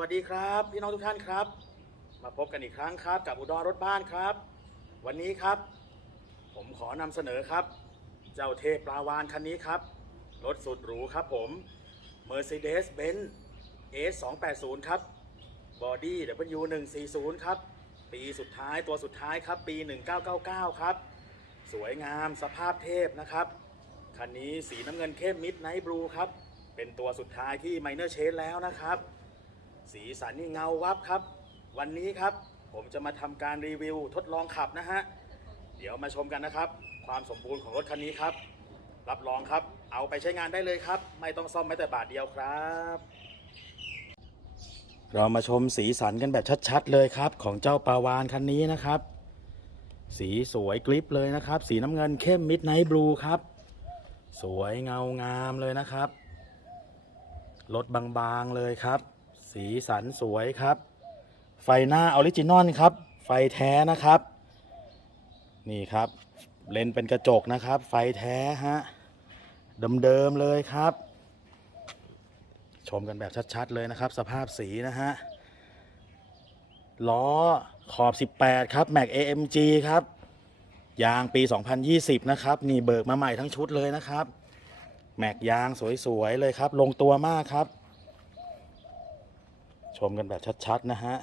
วัสดีครับพี่น้องทุกท่านครับ มาพบกันอีกครั้งครับ กับอุดรรถบ้านครับ วันนี้ครับ ผมขอนำเสนอครับ เจ้าเทพปลาวานคันนี้ครับรถสุดหรูครับผม Mercedes-Benz S280 ครับบอดี้ W140 ครับ ปีสุดท้ายตัวสุดท้ายครับ ปี 1999 ครับ สวยงามสภาพเทพนะครับ คันนี้สีน้ำเงินเข้มมิดไนท์บลูครับ เป็นตัวสุดท้ายที่ไมเนอร์เชนแล้วนะครับ สีสันนี่เงาวับครับ วันนี้ครับผมจะมาทำการรีวิวทดลองขับนะฮะ เดี๋ยวมาชมกันนะครับ ความสมบูรณ์ของรถคันนี้ครับ รับรองครับ เอาไปใช้งานได้เลยครับ ไม่ต้องซ่อมแม้แต่บาทเดียวครับ เรามาชมสีสันกันแบบชัดๆ เลยครับ ของเจ้าปาวานคันนี้นะครับ สีสวยกริปเลยนะครับ สีน้ำเงินเข้มมิดไนท์บลูครับ สวยเงางามเลยนะครับรถบางๆเลยครับ สีสันสวยครับ ไฟหน้าออริจินอลครับ ไฟแท้นะครับ นี่ครับ เลนเป็นกระจกนะครับ ไฟแท้ฮะเดิมๆเลยครับ ชมกันแบบชัดๆเลยนะครับ สภาพสีนะฮะล้อขอบ 18 ครับ Mac AMG ครับ ยางปี 2020 นะครับ นี่เบิกมาใหม่ทั้งชุดเลยนะครับ แม็กยางสวยๆเลยครับ ลงตัวมากครับ ชมกันแบบชัดๆนะฮะ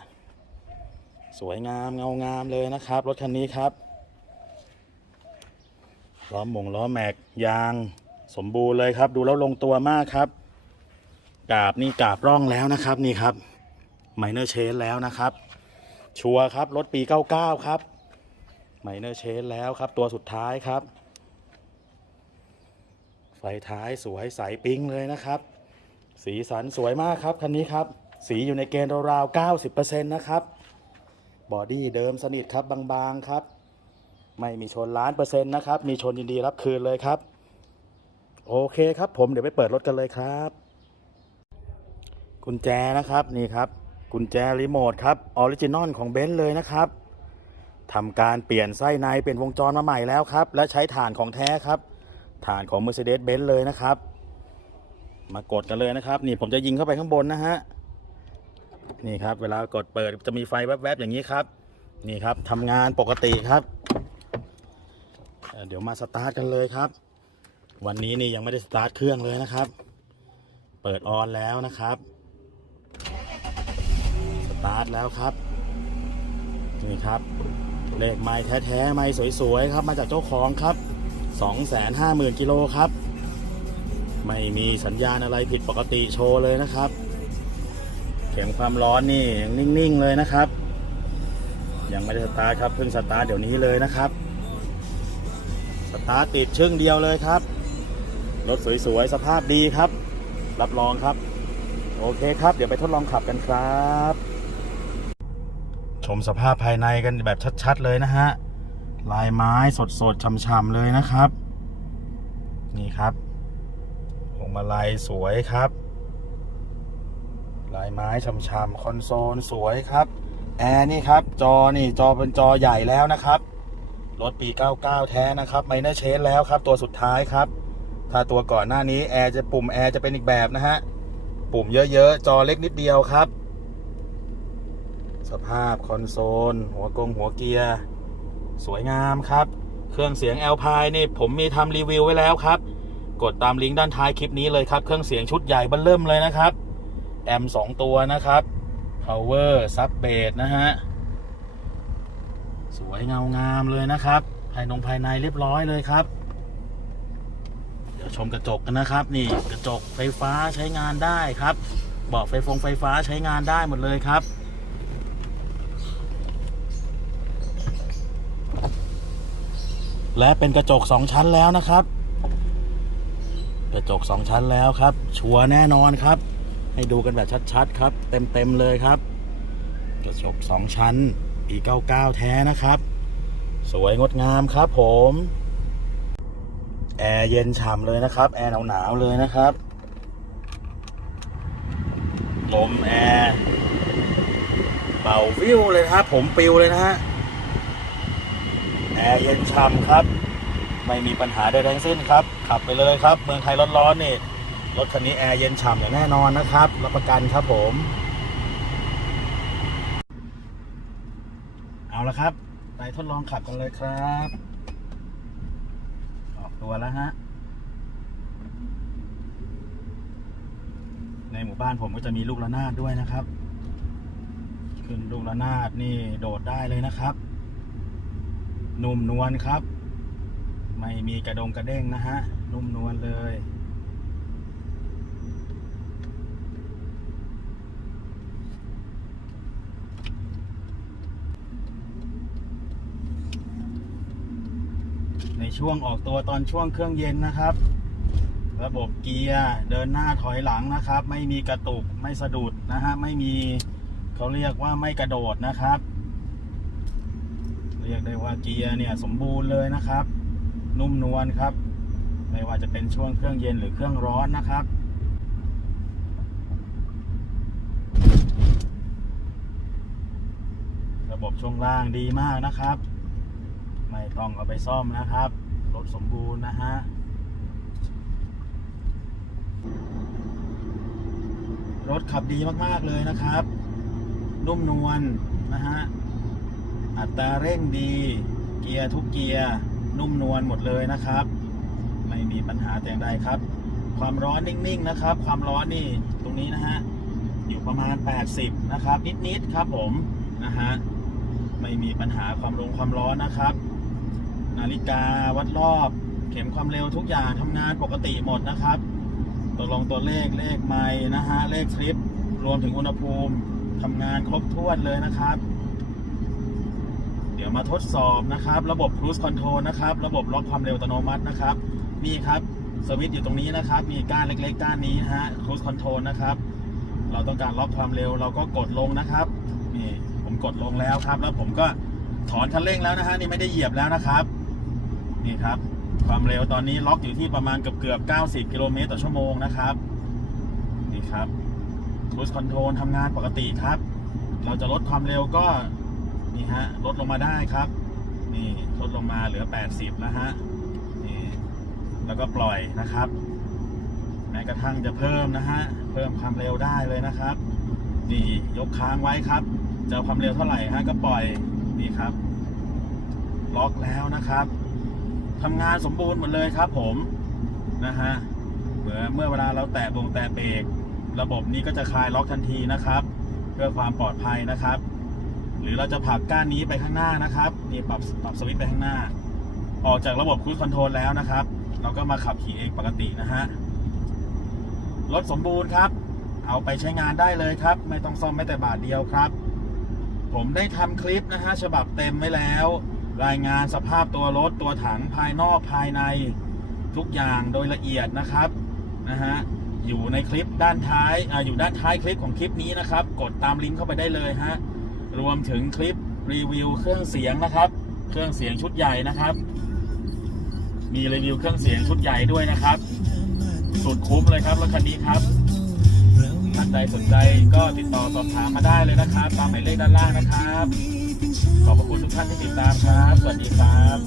สวยงามเงางามเลยนะครับ รถคันนี้ครับ ล้อมงล้อแม็กยางสมบูรณ์เลยครับ ดูแล้วลงตัวมากครับกาบนี่กาบร่องแล้วนะครับนี่ครับไมเนอร์เชนแล้วนะครับ ชัวร์ครับ รถปี 99 ครับไมเนอร์เชนแล้วครับ ตัวสุดท้ายครับ ไฟท้ายสวยใสปิ๊งเลยนะครับ สีสันสวยมากครับ คันนี้ครับ สีอยู่ในเกณฑ์ราวๆ90%นะครับ บอดี้เดิมสนิทครับบางๆครับ ไม่มีชนล้านเปอร์เซ็นต์นะครับ มีชนยินดีรับคืนเลยครับ โอเคครับผมเดี๋ยวไปเปิดรถกันเลยครับ กุญแจนะครับนี่ครับ กุญแจรีโมทครับออริจินอลของเบนซ์เลยนะครับทำการเปลี่ยนไส้ในเป็นวงจรมาใหม่แล้วครับ และใช้ฐานของแท้ครับ ฐานของ Mercedes-Benz เลยนะครับ มากดกันเลยนะครับ นี่ผมจะยิงเข้าไปข้างบนนะฮะ นี่ครับ เวลากดเปิดจะมีไฟแวบๆอย่างนี้ครับ นี่ครับทำงานปกติครับเเดี๋ยวมาสตาร์ทกันเลยครับ วันนี้นี่ยังไม่ได้สตาร์ทเครื่องเลยนะครับ เปิดออนแล้วนะครับ สตาร์ทแล้วครับ นี่ครับ เลขไม้แท้ๆไม้สวยๆครับ มาจากเจ้าของครับ 250,000กิโลครับ ไม่มีสัญญาณอะไรผิดปกติโชว์เลยนะครับ ข็มความร้อนนี่ยังนิ่งๆเลยนะครับ ยังไม่ได้สตาร์ทครับเพิ่งสตาร์ทเดี๋ยวนี้เลยนะครับสตาร์ทติดชึ่งเดียวเลยครับรถสวยๆสภาพดีครับ รับรองครับ โอเคครับ เดี๋ยวไปทดลองขับกันครับ ชมสภาพภายในกันแบบชัดๆเลยนะฮะลายไม้สดๆช่ำๆเลยนะครับ นี่ครับพวงมาลัยสวยครับ ลายไม้ช่ำๆคอนโซลสวยครับแอร์นี่ครับ จอนี่จอเป็นจอใหญ่แล้วนะครับรถปี 99 แท้นะครับไมเนอร์เชนแล้วครับ ตัวสุดท้ายครับ ถ้าตัวก่อนหน้านี้แอร์จะปุ่มแอร์จะเป็นอีกแบบนะฮะ ปุ่มเยอะๆ จอเล็กนิดเดียวครับ สภาพคอนโซล หัวกงหัวเกียร์ สวยงามครับ เครื่องเสียง a l p i นี่ผมมีทำรีวิวไว้แล้วครับ กดตามลิงก์ด้านท้ายคลิปนี้เลยครับ เครื่องเสียงชุดใหญ่เบันเริ่มเลยนะครับ แอมสองตัวนะครับ power sub bass นะฮะ สวยเงางามเลยนะครับ ภายนงภายในเรียบร้อยเลยครับ เดี๋ยวชมกระจกกันนะครับ นี่กระจกไฟฟ้าใช้งานได้ครับเบอกไฟฟงไฟฟ้าใช้งานได้หมดเลยครับและเป็นกระจกสองชั้นแล้วนะครับ กระจกสองชั้นแล้วครับ ชัวร์แน่นอนครับ ให้ดูกันแบบชัดๆครับ เต็มๆเลยครับ กระจกสองชั้นปี99 แท้นะครับ สวยงดงามครับผม แอร์เย็นฉ่ำเลยนะครับ แอร์หนาวๆเลยนะครับ ลมแอร์เป่าวิวเลยครับ ผมปิวเลยนะฮะ แอร์เย็นฉ่ำครับ ไม่มีปัญหาใดทั้งสิ้นครับ ขับไปเลยครับ เมืองไทยร้อนๆนี่ รถคันนี้แอร์เย็นฉ่ำอย่างแน่นอนนะครับรับประกันครับผม เอาละครับ ไปทดลองขับกันเลยครับ ออกตัวแล้วฮะในหมู่บ้านผมก็จะมีลูกระนาดด้วยนะครับ ขึ้นลูกระนาดนี่โดดได้เลยนะครับ นุ่มนวลครับ ไม่มีกระดงกระเด้งนะฮะ นุ่มนวลเลย ในช่วงออกตัวตอนช่วงเครื่องเย็นนะครับ ระบบเกียร์เดินหน้าถอยหลังนะครับ ไม่มีกระตุกไม่สะดุดนะฮะไม่มีเขาเรียกว่าไม่กระโดดนะครับ เรียกได้ว่าเกียร์เนี่ยสมบูรณ์เลยนะครับ นุ่มนวลครับ ไม่ว่าจะเป็นช่วงเครื่องเย็นหรือเครื่องร้อนนะครับระบบช่วงล่างดีมากนะครับ ไม่ต้องเอาไปซ่อมนะครับรถสมบูรณ์นะฮะรถขับดีมากๆเลยนะครับ นุ่มนวลนะฮะ อัตราเร่งดี เกียร์ทุกเกียร์ นุ่มนวลหมดเลยนะครับ ไม่มีปัญหาแต่อย่างใดครับ ความร้อนนิ่งๆนะครับ ความร้อนนี่ตรงนี้นะฮะ อยู่ประมาณ 80 นะครับ นิดๆครับผม นะฮะ ไม่มีปัญหาความลงความร้อนนะครับ นาฬิกาวัดรอบ เข็มความเร็วทุกอย่างทำงานปกติหมดนะครับตัวลงตัวเลขเลขไม้นะฮะเลขทริป รวมถึงอุณหภูมิทำงานครบถ้วนเลยนะครับ เดี๋ยวมาทดสอบนะครับ ระบบ Cruise Control นะครับ ระบบล็อกความเร็วอัตโนมัตินะครับ นี่ครับสวิตช์อยู่ตรงนี้นะครับ มีก้านเล็กๆก้านนี้นะฮะ Cruise Control นะครับ เราต้องการล็อกความเร็วเราก็กดลงนะครับ นี่ผมกดลงแล้วครับ แล้วผมก็ถอนคันเร่งแล้วนะฮะนี่ไม่ได้เหยียบแล้วนะครับ นี่ครับ ความเร็วตอนนี้ล็อกอยู่ที่ประมาณเกือบเกือบ 90 กิโลเมตรต่อชั่วโมงนะครับ นี่ครับ Cruise Control ทำงานปกติครับ เราจะลดความเร็วก็ นี่ฮะ ลดลงมาได้ครับ นี่ลดลงมาเหลือ 80 นะฮะ นี่ แล้วก็ปล่อยนะครับ แม้กระทั่งจะเพิ่มนะฮะ เพิ่มความเร็วได้เลยนะครับ นี่ยกค้างไว้ครับ จะเอความเร็วเท่าไหร่ฮะก็ปล่อย นี่ครับ ล็อกแล้วนะครับ ทำงานสมบูรณ์หมดเลยครับผมนะฮะเมื่อเมื่อเวลาเราแตะบงแตะเบรกระบบนี้ก็จะคลายล็อกทันทีนะครับ เพื่อความปลอดภัยนะครับ หรือเราจะผลักก้านนี้ไปข้างหน้านะครับนี่ปรับปรับสวิตช์ไปข้างหน้า ออกจากระบบครู i คอนโทรลแล้วนะครับ เราก็มาขับขี่เองปกตินะฮะรถสมบูรณ์ครับ เอาไปใช้งานได้เลยครับ ไม่ต้องซ่อมแม้แต่บาทเดียวครับ ผมได้ทำคลิปนะฮะฉบับเต็มไว้แล้ว รายงานสภาพตัวรถตัวถังภายนอกภายในทุกอย่างโดยละเอียดนะครับนะฮะอยู่ในคลิปด้านท้ายออยู่ด้านท้ายคลิปของคลิปนี้นะครับ กดตามลิงก์เข้าไปได้เลยฮะรวมถึงคลิปรีวิวเครื่องเสียงนะครับ เครื่องเสียงชุดใหญ่นะครับ มีรีวิวเครื่องเสียงชุดใหญ่ด้วยนะครับ สุดคุ้มเลยครับรถคันนี้ครับท่านใดสนใจก็ติดต่อสอบถามมาได้เลยนะครับ ตามหมายเลขด้านล่างนะครับ ขอบพระคุณทุกท่านที่ติดตามครับ สวัสดีครับ